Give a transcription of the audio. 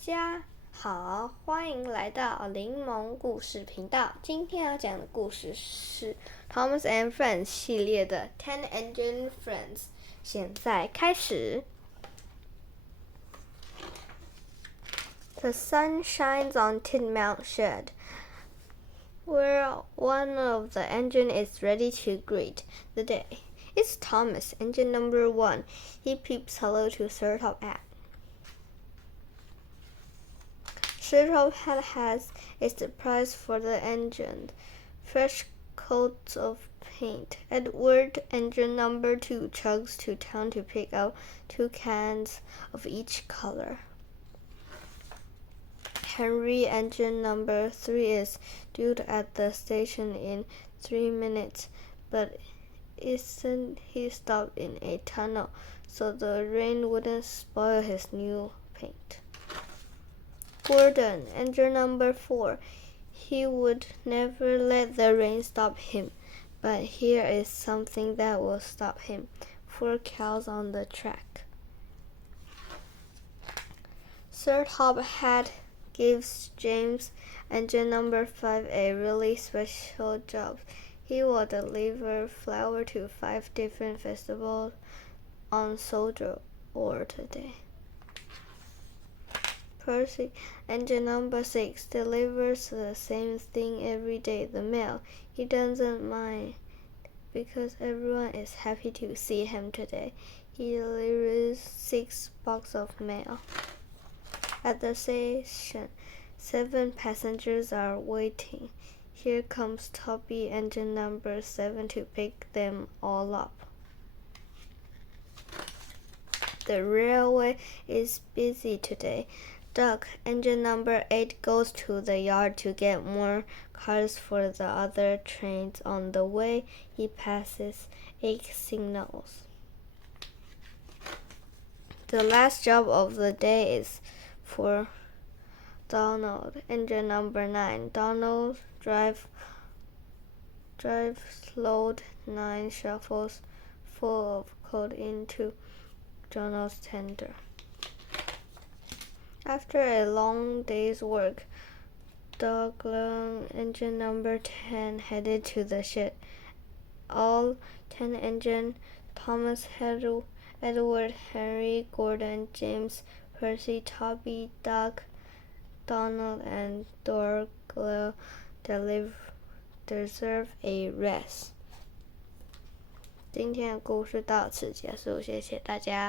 家好，欢迎来到柠檬故事频道。今天要讲的故事是 Thomas and Friends 系列的 Ten Engine Friends。现在开始。The sun shines on Titmouse Shed, where one of the engine is ready to greet the day. It's Thomas, engine number 1. He peeps hello to Sir Top Hat. Sir Top Hat has a surprise for the engine. Fresh coats of paint. Edward, engine number 2, chugs to town to pick up 2 cans of each color. Henry, engine number 3, is due at the station in 3 minutes, but isn't he stopped in a tunnel so the rain wouldn't spoil his new paint? Gordon, engine number 4, he would never let the rain stop him, but here is something that will stop him. 4 cows on the track. Sir Top Hat gives James, engine number 5, a really special job. He will deliver flour to 5 different festivals on Soldier Ore today. Percy, engine number 6, delivers the same thing every day, the mail. He doesn't mind because everyone is happy to see him today. He delivers 6 boxes of mail. At the station, 7 passengers are waiting. Here comes Toby, engine number 7, to pick them all up. The railway is busy today. Duck, engine number 8, goes to the yard to get more cars for the other trains. On the way, he passes 8 signals. The last job of the day is for Donald, engine number 9. Donald drives load 9 shovels full of coal into Donald's tender. After a long day's work, Douglas, engine number 10, headed to the shed. All 10 engines, Thomas, Edward, Henry, Gordon, James, Percy, Toby, Doug, Donald, and Douglas deserve a rest. 今天的故事到此结束，谢谢大家。